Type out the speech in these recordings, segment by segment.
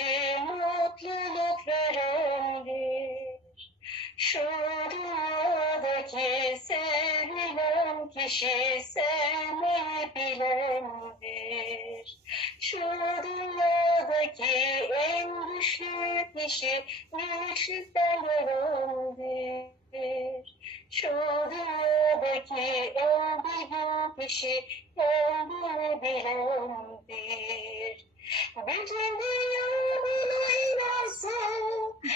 mutluluk verendir. Şu dünyadaki sevilen kişi sevmeyi bilendir. Şu dünyadaki en güçlü kişi güçlükten görendir. Şu dünyadaki en büyük kişi kendini bilendir. Bütün dünya buna inansa,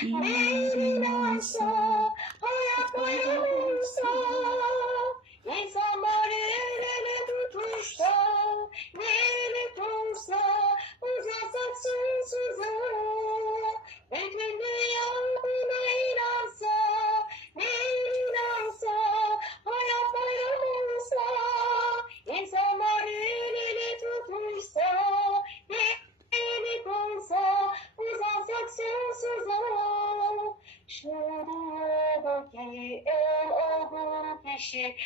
bir inansa, hayat bayramsa, kişi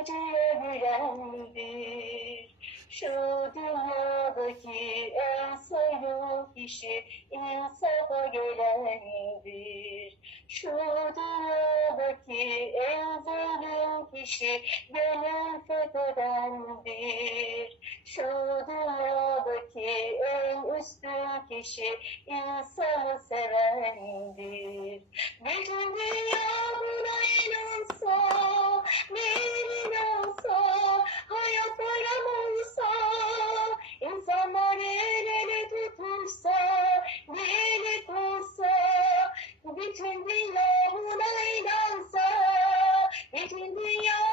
acıyabilendir. Şu dünyadaki en sayılı kişi insafa gelendir. Şu dünyadaki en zalim kişi gönül fethedendir. Şu dünyadaki en üstün kişi insanı sevendir. Bütün bütün dünya buna inansa, bütün dünya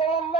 on